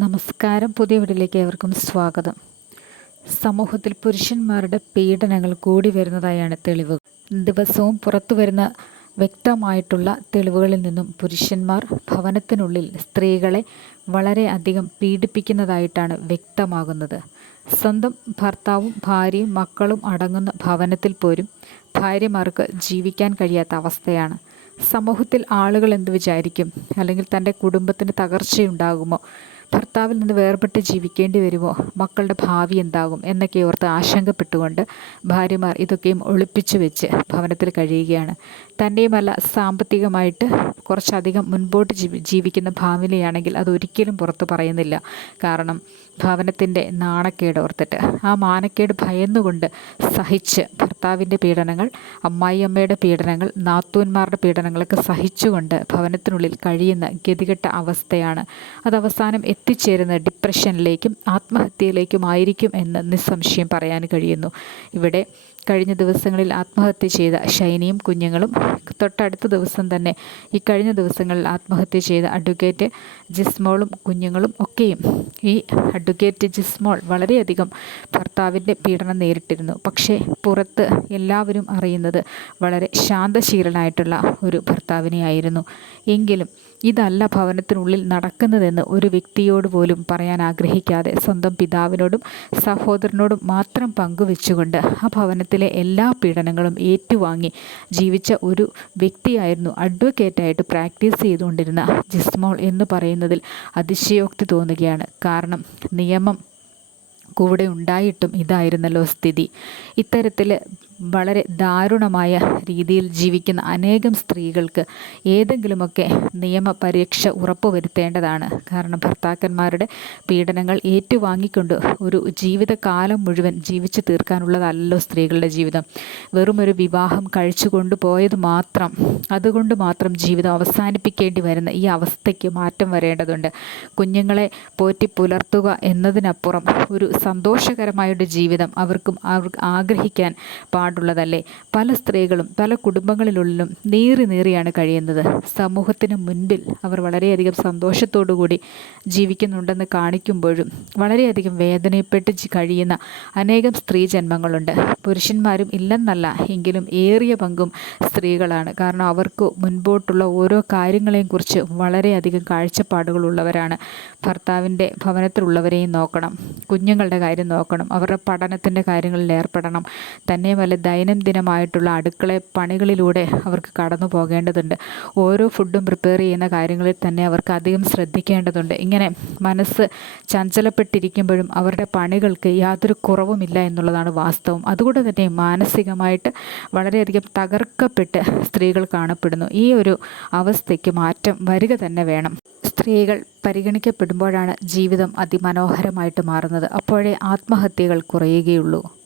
നമസ്കാരം. പുതിയ വീട്ടിലേക്ക് ഏവർക്കും സ്വാഗതം. സമൂഹത്തിൽ പുരുഷന്മാരുടെ പീഡനങ്ങൾ കൂടി വരുന്നതായാണ് തെളിവ്. ദിവസവും പുറത്തു വരുന്ന വ്യക്തമായിട്ടുള്ള തെളിവുകളിൽ നിന്നും പുരുഷന്മാർ ഭവനത്തിനുള്ളിൽ സ്ത്രീകളെ വളരെ അധികം പീഡിപ്പിക്കുന്നതായിട്ടാണ് വ്യക്തമാകുന്നത്. സ്വന്തം ഭർത്താവും ഭാര്യയും മക്കളും അടങ്ങുന്ന ഭവനത്തിൽ പോലും ഭാര്യമാർക്ക് ജീവിക്കാൻ കഴിയാത്ത അവസ്ഥയാണ്. സമൂഹത്തിൽ ആളുകൾ എന്ത് വിചാരിക്കും? അല്ലെങ്കിൽ തന്റെ കുടുംബത്തിന് തകർച്ചയുണ്ടാകുമോ? ഭർത്താവിൽ നിന്ന് വേർപെട്ട് ജീവിക്കേണ്ടി വരുമോ? മക്കളുടെ ഭാവി എന്താകും? എന്നൊക്കെ ഓർത്ത് ആശങ്കപ്പെട്ടുകൊണ്ട് ഭാര്യമാർ ഇതൊക്കെയും ഒളിപ്പിച്ചു വെച്ച് ഭവനത്തിൽ കഴിയുകയാണ്. തന്നെയുമല്ല സാമ്പത്തികമായിട്ട് കുറച്ചധികം മുൻപോട്ട് ജീവിക്കുന്ന ഭാവിലയാണെങ്കിൽ അതൊരിക്കലും പുറത്ത് പറയുന്നില്ല. കാരണം ഭവനത്തിന്റെ നാണക്കേട് ഓർത്തിട്ട്. ആ മാനക്കേട് ഭയന്നുകൊണ്ട് സഹിച്ച് ഭർത്താവിന്റെ പീഡനങ്ങൾ അമ്മായിയമ്മയുടെ പീഡനങ്ങൾ നാത്തൂന്മാരുടെ പീഡനങ്ങളൊക്കെ സഹിച്ചുകൊണ്ട് ഭവനത്തിനുള്ളിൽ കഴിയുന്ന ഗതികെട്ട അവസ്ഥയാണ്. അത് അവസാനം എത്തിച്ചേരുന്ന ഡിപ്രഷനിലേക്കും ആത്മഹത്യയിലേക്കുമായിരിക്കും എന്ന് നിസ്സംശയം പറയാൻ കഴിയുന്നു. ഇവിടെ കഴിഞ്ഞ ദിവസങ്ങളിൽ ആത്മഹത്യ ചെയ്ത ഷൈനിയും കുഞ്ഞുങ്ങളും തൊട്ടടുത്ത ദിവസം തന്നെ ഈ കഴിഞ്ഞ ദിവസങ്ങളിൽ ആത്മഹത്യ ചെയ്ത അഡ്വക്കേറ്റ് ജിസ്മോളും കുഞ്ഞുങ്ങളും ഒക്കെയും ഈ അഡ്വക്കേറ്റ് ജിസ്മോൾ വളരെയധികം ഭർത്താവിന്റെ പീഡനം നേരിട്ടിരുന്നു. പക്ഷേ പുറത്ത് എല്ലാവരും അറിയുന്നത് വളരെ ശാന്തശീലനായിട്ടുള്ള ഒരു ഭർത്താവിനെയായിരുന്നു. എങ്കിലും ഇതല്ല ഭവനത്തിനുള്ളിൽ നടക്കുന്നതെന്ന് ഒരു വ്യക്തിയോട് പോലും പറയാൻ ആഗ്രഹിക്കാതെ സ്വന്തം പിതാവിനോടും സഹോദരനോടും മാത്രം പങ്കുവെച്ചുകൊണ്ട് ആ ഭവനത്തിലെ എല്ലാ പീഡനങ്ങളും ഏറ്റുവാങ്ങി ജീവിച്ച ഒരു വ്യക്തിയായിരുന്നു അഡ്വക്കേറ്റായിട്ട് പ്രാക്ടീസ് ചെയ്തുകൊണ്ടിരുന്ന ജിസ്മോൾ എന്ന് പറയുന്നതിൽ അതിശയോക്തി തോന്നുകയാണ്. കാരണം നിയമം കൂടെ ഉണ്ടായിട്ടും ഇതായിരുന്നല്ലോ സ്ഥിതി. ഇത്തരത്തിൽ വളരെ ദാരുണമായ രീതിയിൽ ജീവിക്കുന്ന അനേകം സ്ത്രീകൾക്ക് ഏതെങ്കിലുമൊക്കെ നിയമപരീക്ഷ ഉറപ്പുവരുത്തേണ്ടതാണ്. കാരണം ഭർത്താക്കന്മാരുടെ പീഡനങ്ങൾ ഏറ്റുവാങ്ങിക്കൊണ്ട് ഒരു ജീവിതകാലം മുഴുവൻ ജീവിച്ചു തീർക്കാനുള്ളതല്ലോ സ്ത്രീകളുടെ ജീവിതം. വെറും ഒരു വിവാഹം കഴിച്ചു കൊണ്ടുപോയത് മാത്രം അതുകൊണ്ട് മാത്രം ജീവിതം അവസാനിപ്പിക്കേണ്ടി വരുന്ന ഈ അവസ്ഥയ്ക്ക് മാറ്റം വരേണ്ടതുണ്ട്. കുഞ്ഞുങ്ങളെ പോറ്റി പുലർത്തുക എന്നതിനപ്പുറം ഒരു സന്തോഷകരമായൊരു ജീവിതം അവർക്കും അവർ ആഗ്രഹിക്കാൻ പാടുള്ളതല്ലേ പല സ്ത്രീകളും പല കുടുംബങ്ങളിലുള്ളിലും നീറി നീറിയാണ് കഴിയുന്നത്. സമൂഹത്തിന് മുൻപിൽ അവർ വളരെയധികം സന്തോഷത്തോടു കൂടി ജീവിക്കുന്നുണ്ടെന്ന് കാണിക്കുമ്പോഴും വളരെയധികം വേദനയപ്പെട്ട് കഴിയുന്ന അനേകം സ്ത്രീ ജന്മങ്ങളുണ്ട്. പുരുഷന്മാരും ഇല്ലെന്നല്ല എങ്കിലും ഏറിയ പങ്കും സ്ത്രീകളാണ്. കാരണം അവർക്ക് മുൻപോട്ടുള്ള ഓരോ കാര്യങ്ങളെയും കുറിച്ച് വളരെയധികം കാഴ്ചപ്പാടുകളുള്ളവരാണ്. ഭർത്താവിന്റെ ഭവനത്തിലുള്ളവരെയും നോക്കണം. കുഞ്ഞുങ്ങളുടെ കാര്യം നോക്കണം. അവരുടെ പഠനത്തിന്റെ കാര്യങ്ങളിൽ ഏർപ്പെടണം. തന്നെയുമല്ല ദൈനംദിനമായിട്ടുള്ള അടുക്കള പണികളിലൂടെ അവർക്ക് കടന്നു പോകേണ്ടതുണ്ട്. ഓരോ ഫുഡും പ്രിപ്പയർ ചെയ്യുന്ന കാര്യങ്ങളിൽ തന്നെ അവർക്ക് അധികം ശ്രദ്ധിക്കേണ്ടതുണ്ട്. ഇങ്ങനെ മനസ്സ് ചഞ്ചലപ്പെട്ടിരിക്കുമ്പോഴും അവരുടെ പണികൾക്ക് യാതൊരു കുറവുമില്ല എന്നുള്ളതാണ് വാസ്തവം. അതുകൊണ്ട് തന്നെ മാനസികമായിട്ട് വളരെയധികം തകർക്കപ്പെട്ട് സ്ത്രീകൾ കാണപ്പെടുന്നു. ഈ ഒരു അവസ്ഥയ്ക്ക് മാറ്റം വരിക തന്നെ വേണം. സ്ത്രീകൾ പരിഗണിക്കപ്പെടുമ്പോഴാണ് ജീവിതം അതിമനോഹരമായിട്ട് മാറുന്നത്. അപ്പോഴേ ആത്മഹത്യകൾ കുറയുകയുള്ളൂ.